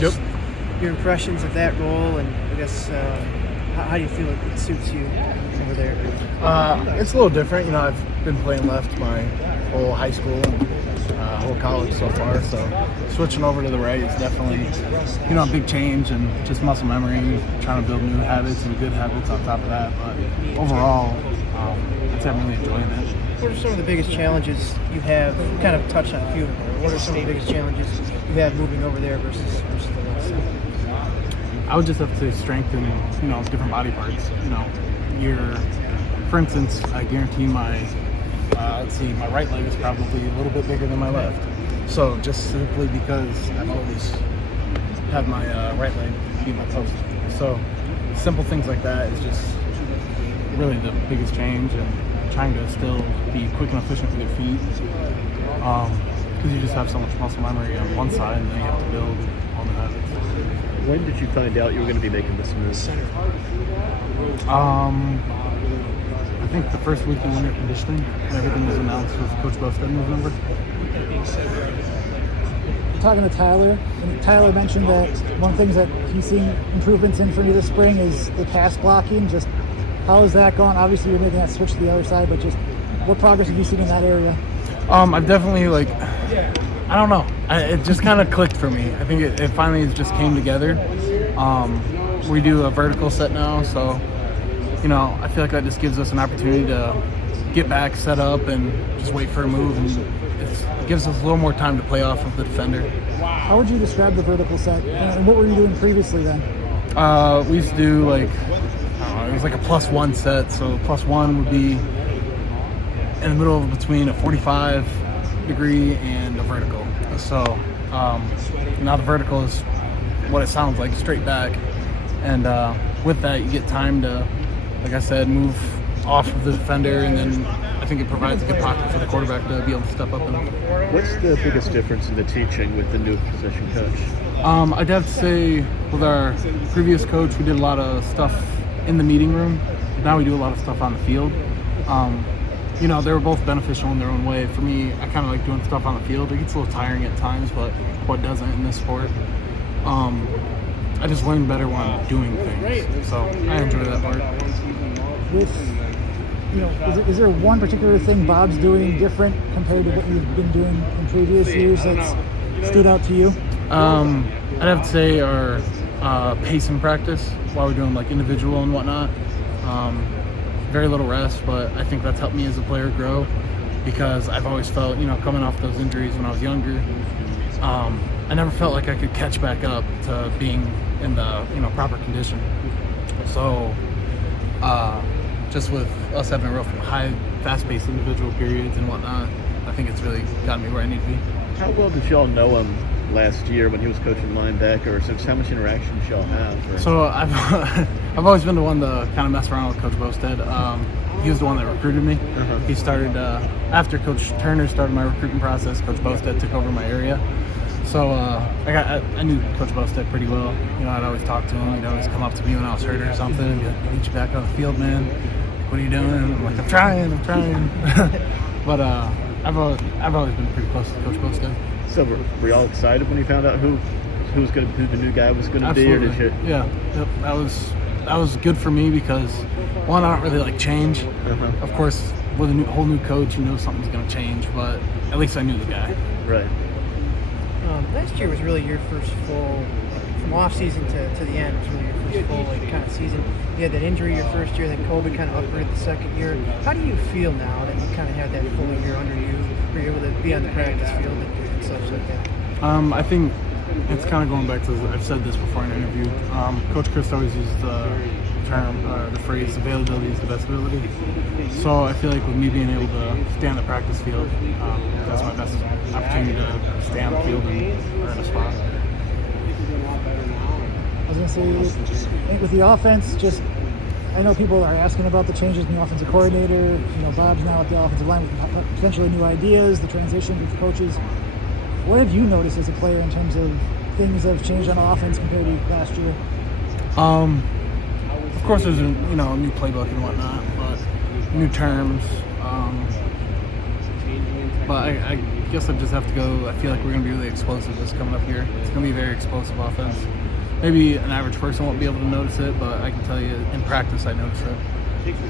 Yep. Your impressions of that role, and I guess how do you feel it suits you over there? It's a little different. I've been playing left my whole high school and whole college so far. So switching over to the right is definitely, a big change and just muscle memory, trying to build new habits and good habits on top of that. But overall, I'd say I'm really enjoying it. What are some of the biggest challenges you have? You kind of touched on a few of them. What are some of the biggest challenges you have moving over there versus the left side? I would just have to strengthen, different body parts. For instance, I guarantee my right leg is probably a little bit bigger than my left. So just simply because I've always had my right leg be my post. So simple things like that is just really the biggest change, and trying to still be quick and efficient with your feet. Because you just have so much muscle memory on one side, and then you have to build on the habits. When did you find out you were going to be making this move? I think the first week in winter conditioning, everything was announced with Coach Bostad in November. Talking to Tyler, and Tyler mentioned that one of the things that he's seen improvements in for you this spring is the pass blocking. Just how has that gone? Obviously, you're making that switch to the other side, but just what progress have you seen in that area? I've definitely, I don't know. It just kind of clicked for me. I think it finally just came together. We do a vertical set now, so, I feel like that just gives us an opportunity to get back, set up, and just wait for a move. And it gives us a little more time to play off of the defender. How would you describe the vertical set? And what were you doing previously then? We used to do, it was like a +1 set. So +1 would be in the middle of between a 45 degree and a vertical. So now the vertical is what it sounds like, straight back. And with that, you get time to, like I said, move off of the defender, and then I think it provides a good pocket for the quarterback to be able to step up in. What's the biggest difference in the teaching with the new position coach? I'd have to say with our previous coach, we did a lot of stuff in the meeting room. Now we do a lot of stuff on the field. They were both beneficial in their own way. For me, I kind of like doing stuff on the field. It gets a little tiring at times, but what doesn't in this sport? I just learn better when I'm doing things. So I enjoy that part. Is there one particular thing Bob's doing different compared to what you've been doing in previous years that's stood out to you? I'd have to say our pace in practice while we're doing individual and whatnot. Very little rest, but I think that's helped me as a player grow, because I've always felt, coming off those injuries when I was younger, I never felt like I could catch back up to being in the, proper condition. So just with us having a real high, fast-paced individual periods and whatnot, I think it's really gotten me where I need to be. How well did y'all know him last year when he was coaching linebacker? So how much interaction did y'all have? So I've always been the one to kind of mess around with Coach Bostad. He was the one that recruited me. He started after Coach Turner started my recruiting process. Coach Bostad took over my area. So I knew Coach Bostad pretty well. I'd always talk to him. He'd always come up to me when I was hurt or something and be like, "Get you back on the field, man. What are you doing?" And I'm like, I'm trying. But I've always been pretty close to Coach Bostad. So were y'all excited when you found out who the new guy was going to be, or did you? Yeah, yep. That was good for me because, one, I don't really like change. Of course, with a whole new coach, something's going to change, but at least I knew the guy. Right. Last year was really your first full, from off season to the end, it was really your first full kind of season. You had that injury your first year, then COVID kind of uprooted the second year. How do you feel now that you kind of had that full year under you, where you're able to be on the practice field and such like that? I think it's kind of going back to, I've said this before in an interview. Coach Chris always uses the term, the phrase, availability is the best ability. So I feel like with me being able to stay on the practice field, that's my best opportunity to stay on the field and earn a spot. I was going to say, with the offense, I know people are asking about the changes in the offensive coordinator. Bob's now at the offensive line with potentially new ideas, the transition with coaches. What have you noticed as a player in terms of things that have changed on offense compared to last year? Of course, there's a new playbook and whatnot, but new terms. But I guess I just have to go. I feel like we're going to be really explosive this coming up here. It's going to be a very explosive offense. Maybe an average person won't be able to notice it, but I can tell you in practice I notice it.